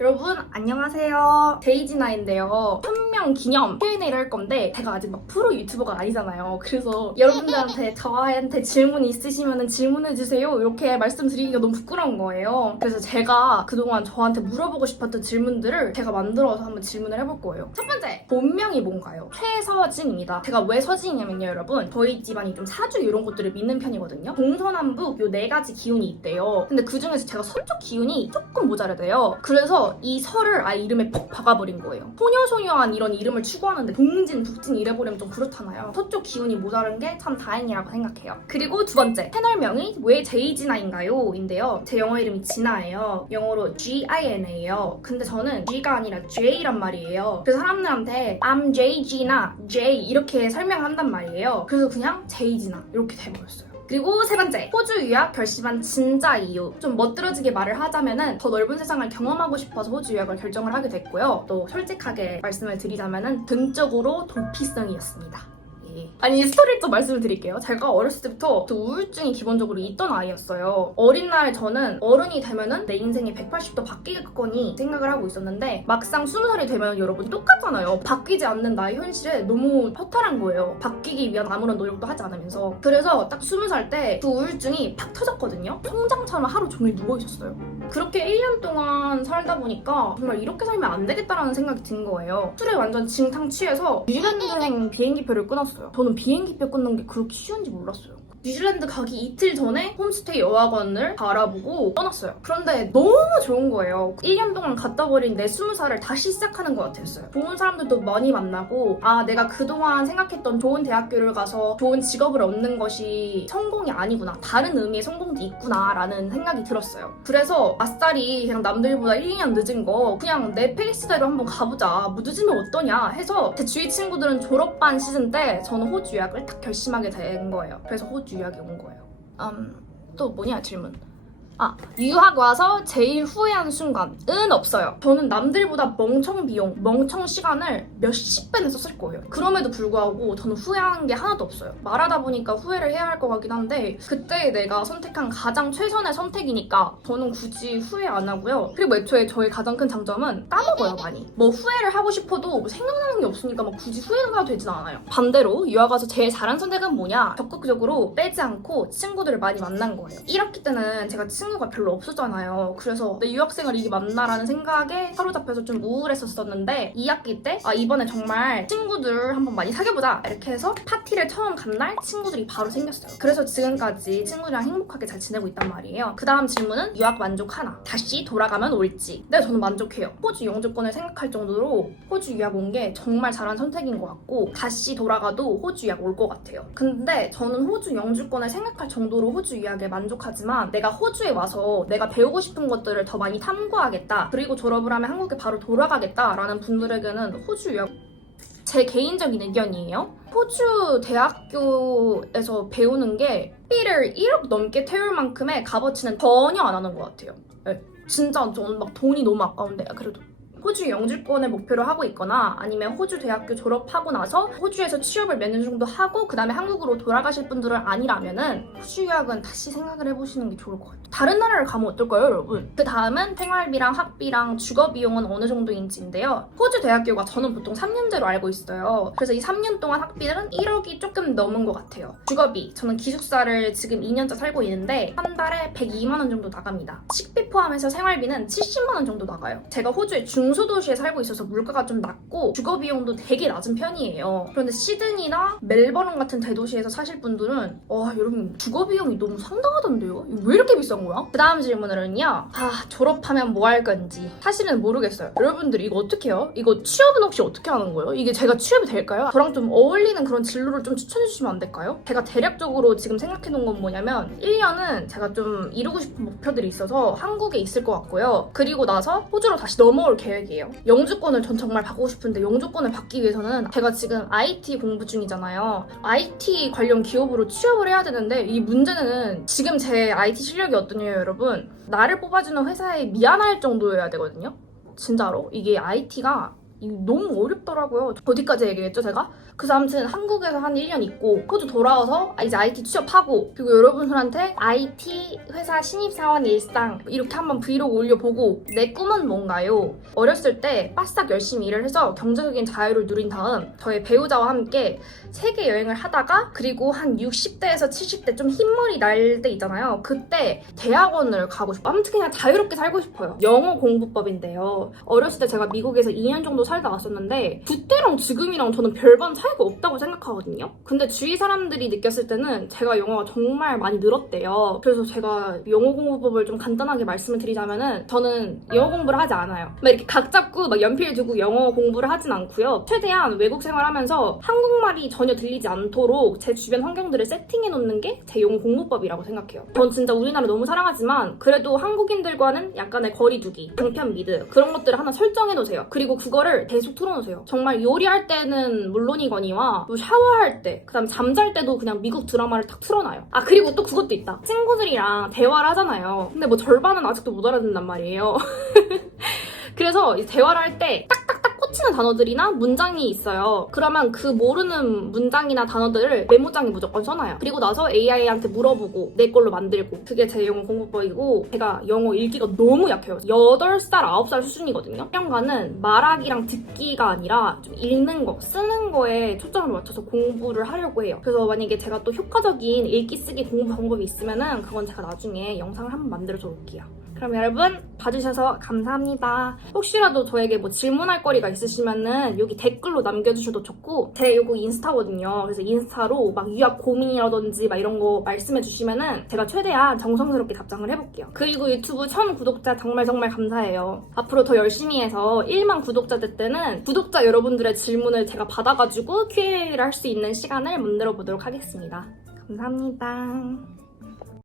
여러분 안녕하세요. 데이지나인데요. 1000명 기념 Q&A를 할 건데 제가 아직 막 프로 유튜버가 아니잖아요. 그래서 여러분들한테 저한테 질문 있으시면 질문해주세요 이렇게 말씀드리기가 너무 부끄러운 거예요. 그래서 제가 그동안 저한테 물어보고 싶었던 질문들을 제가 만들어서 한번 질문을 해볼 거예요. 첫 번째, 본명이 뭔가요? 최서진입니다. 제가 왜 서진이냐면요 여러분, 저희 집안이 좀 사주 이런 것들을 믿는 편이거든요. 동서남북 요 4가지 기운이 있대요. 근데 그 중에서 제가 서쪽 기운이 조금 모자르대요. 그래서 이 설을 아예 이름에 퍽 박아버린 거예요. 소녀소녀한 이런 이름을 추구하는데 동진, 북진 이래버리면 좀 그렇잖아요. 서쪽 기운이 모자른 게 참 다행이라고 생각해요. 그리고 두 번째, 채널명이 왜 제이지나인가요? 인데요. 제 영어 이름이 지나예요. 영어로 G-I-N-A예요. 근데 저는 G가 아니라 J란 말이에요. 그래서 사람들한테 I'm J-G나 J 이렇게 설명한단 말이에요. 그래서 그냥 제이지나 이렇게 돼버렸어요. 그리고 세 번째, 호주 유학 결심한 진짜 이유. 좀 멋들어지게 말을 하자면은 더 넓은 세상을 경험하고 싶어서 호주 유학을 결정을 하게 됐고요. 또 솔직하게 말씀을 드리자면은 등적으로 도피성이었습니다. 아니, 이 스토리를 좀 말씀을 드릴게요. 제가 어렸을 때부터 우울증이 기본적으로 있던 아이였어요. 어린 날 저는 어른이 되면은 내 인생이 180도 바뀌겠거니 생각을 하고 있었는데 막상 20살이 되면 여러분 똑같잖아요. 바뀌지 않는 나의 현실에 너무 허탈한 거예요. 바뀌기 위한 아무런 노력도 하지 않으면서. 그래서 딱 20살 때 그 우울증이 팍 터졌거든요. 통장처럼 하루 종일 누워있었어요. 그렇게 1년 동안 살다 보니까 정말 이렇게 살면 안 되겠다라는 생각이 든 거예요. 술에 완전 징탕 취해서 뉴질랜드 여행 비행기표를 끊었어요. 저는 비행기표 끊는 게 그렇게 쉬운지 몰랐어요. 뉴질랜드 가기 이틀 전에 홈스테이 여학원을 알아보고 떠났어요. 그런데 너무 좋은 거예요. 1년 동안 갔다 버린 내 20살을 다시 시작하는 것 같았어요. 좋은 사람들도 많이 만나고, 아, 내가 그동안 생각했던 좋은 대학교를 가서 좋은 직업을 얻는 것이 성공이 아니구나, 다른 의미의 성공도 있구나 라는 생각이 들었어요. 그래서 아싸리 그냥 남들보다 1, 2년 늦은 거 그냥 내 페이스대로 한번 가보자, 뭐 늦으면 어떠냐 해서 제 주위 친구들은 졸업반 시즌 때 저는 호주 유학을 딱 결심하게 된 거예요. 그래서 호주 유학이 온 거예요. 또 뭐냐 질문. 유학 와서 제일 후회하는 순간은 없어요. 저는 남들보다 멍청 비용, 멍청 시간을 몇십 배는 썼을 거예요. 그럼에도 불구하고 저는 후회하는 게 하나도 없어요. 말하다 보니까 후회를 해야 할 것 같긴 한데 그때 내가 선택한 가장 최선의 선택이니까 저는 굳이 후회 안 하고요. 그리고 애초에 저의 가장 큰 장점은 까먹어요, 많이. 뭐 후회를 하고 싶어도 뭐 생각나는 게 없으니까 막 굳이 후회가 되진 않아요. 반대로 유학 와서 제일 잘한 선택은 뭐냐? 적극적으로 빼지 않고 친구들을 많이 만난 거예요. 1학기 때는 제가 친구가 별로 없었잖아요. 그래서 내 유학생을 이게 맞나라는 생각에 사로잡혀서 좀 우울했었는데 2학기 때 이번에 정말 친구들 한번 많이 사귀어보자 이렇게 해서 파티를 처음 간 날 친구들이 바로 생겼어요. 그래서 지금까지 친구들이랑 행복하게 잘 지내고 있단 말이에요. 그 다음 질문은 유학 만족하나? 다시 돌아가면 올지? 네, 저는 만족해요. 호주 영주권을 생각할 정도로 호주 유학 온 게 정말 잘한 선택인 것 같고 다시 돌아가도 호주 유학 올 것 같아요. 근데 저는 호주 영주권을 생각할 정도로 호주 유학에 만족하지만 내가 호주에 와서 내가 배우고 싶은 것들을 더 많이 탐구하겠다, 그리고 졸업을 하면 한국에 바로 돌아가겠다라는 분들에게는 호주 유학, 제 개인적인 의견이에요. 호주 대학교에서 배우는 게 학비를 1억 넘게 태울 만큼의 값어치는 전혀 안 하는 것 같아요. 네. 진짜 저는 막 돈이 너무 아까운데 그래도 호주 영주권을 목표로 하고 있거나 아니면 호주 대학교 졸업하고 나서 호주에서 취업을 몇 년 정도 하고 그 다음에 한국으로 돌아가실 분들은 아니라면은 호주 유학은 다시 생각을 해보시는 게 좋을 것 같아요. 다른 나라를 가면 어떨까요, 여러분? 그 다음은 생활비랑 학비랑 주거 비용은 어느 정도인지인데요. 호주 대학교가 저는 보통 3년제로 알고 있어요. 그래서 이 3년 동안 학비는 1억이 조금 넘은 것 같아요. 주거비, 저는 기숙사를 지금 2년째 살고 있는데 한 달에 102만 원 정도 나갑니다. 식비 포함해서 생활비는 70만 원 정도 나가요. 제가 호주의 중소도시에 살고 있어서 물가가 좀 낮고 주거 비용도 되게 낮은 편이에요. 그런데 시드니나 멜버른 같은 대도시에서 사실 분들은 여러분 주거 비용이 너무 상당하던데요? 왜 이렇게 비싼 거야? 그 다음 질문으로는요, 졸업하면 뭐 할 건지 사실은 모르겠어요. 여러분들 이거 어떻게 해요? 이거 취업은 혹시 어떻게 하는 거예요? 이게 제가 취업이 될까요? 저랑 좀 어울리는 그런 진로를 좀 추천해 주시면 안 될까요? 제가 대략적으로 지금 생각해 놓은 건 뭐냐면 1년은 제가 좀 이루고 싶은 목표들이 있어서 한국에 있을 것 같고요. 그리고 나서 호주로 다시 넘어올 계획이에요. 영주권을 전 정말 받고 싶은데 영주권을 받기 위해서는 제가 지금 IT 공부 중이잖아요. IT 관련 기업으로 취업을 해야 되는데 이 문제는 지금 제 IT 실력이 어떠냐요, 여러분? 나를 뽑아주는 회사에 미안할 정도여야 되거든요. 진짜로 이게 IT가 이게 너무 어렵더라고요. 어디까지 얘기했죠, 제가? 그래서 아무튼 한국에서 한 1년 있고 호주 돌아와서 이제 IT 취업하고 그리고 여러분들한테 IT 회사 신입사원 일상 이렇게 한번 브이로그 올려보고 내 꿈은 뭔가요? 어렸을 때 바싹 열심히 일을 해서 경제적인 자유를 누린 다음 저의 배우자와 함께 세계 여행을 하다가 그리고 한 60대에서 70대 좀 흰머리 날 때 있잖아요. 그때 대학원을 가고 싶어요. 아무튼 그냥 자유롭게 살고 싶어요. 영어 공부법인데요. 어렸을 때 제가 미국에서 2년 정도 살다 왔었는데 그때랑 지금이랑 저는 별반 차이가 없다고 생각하거든요. 근데 주위 사람들이 느꼈을 때는 제가 영어가 정말 많이 늘었대요. 그래서 제가 영어 공부법을 좀 간단하게 말씀을 드리자면은 저는 영어 공부를 하지 않아요. 막 이렇게 각 잡고 막 연필 두고 영어 공부를 하진 않고요. 최대한 외국 생활하면서 한국말이 전혀 들리지 않도록 제 주변 환경들을 세팅해 놓는 게 제 영어 공부법이라고 생각해요. 전 진짜 우리나라 너무 사랑하지만 그래도 한국인들과는 약간의 거리두기, 방편 미드 그런 것들을 하나 설정해 놓으세요. 그리고 그거를 계속 틀어놓으세요. 정말 요리할 때는 물론이거니와 또 샤워할 때, 그다음 잠잘 때도 그냥 미국 드라마를 탁 틀어놔요. 아 그리고 또 그것도 있다. 친구들이랑 대화를 하잖아요. 근데 뭐 절반은 아직도 못 알아듣는단 말이에요. 그래서 대화를 할 때 딱딱딱 꽂히는 단어들이나 문장이 있어요. 그러면 그 모르는 문장이나 단어들을 메모장에 무조건 써놔요. 그리고 나서 AI한테 물어보고 내 걸로 만들고 그게 제 영어 공부법이고 제가 영어 읽기가 너무 약해요. 8살, 9살 수준이거든요. 1년간은 말하기랑 듣기가 아니라 좀 읽는 거, 쓰는 거에 초점을 맞춰서 공부를 하려고 해요. 그래서 만약에 제가 또 효과적인 읽기, 쓰기 공부 방법이 있으면은 그건 제가 나중에 영상을 한번 만들어서 올게요. 그럼 여러분 봐주셔서 감사합니다. 혹시라도 저에게 뭐 질문할 거리가 있으시면은 여기 댓글로 남겨주셔도 좋고 제 요거 인스타거든요. 그래서 인스타로 막 유학 고민이라든지 막 이런 거 말씀해 주시면은 제가 최대한 정성스럽게 답장을 해볼게요. 그리고 유튜브 1000 구독자 정말 감사해요. 앞으로 더 열심히 해서 1만 구독자 될 때는 구독자 여러분들의 질문을 제가 받아가지고 Q&A를 할 수 있는 시간을 만들어 보도록 하겠습니다. 감사합니다.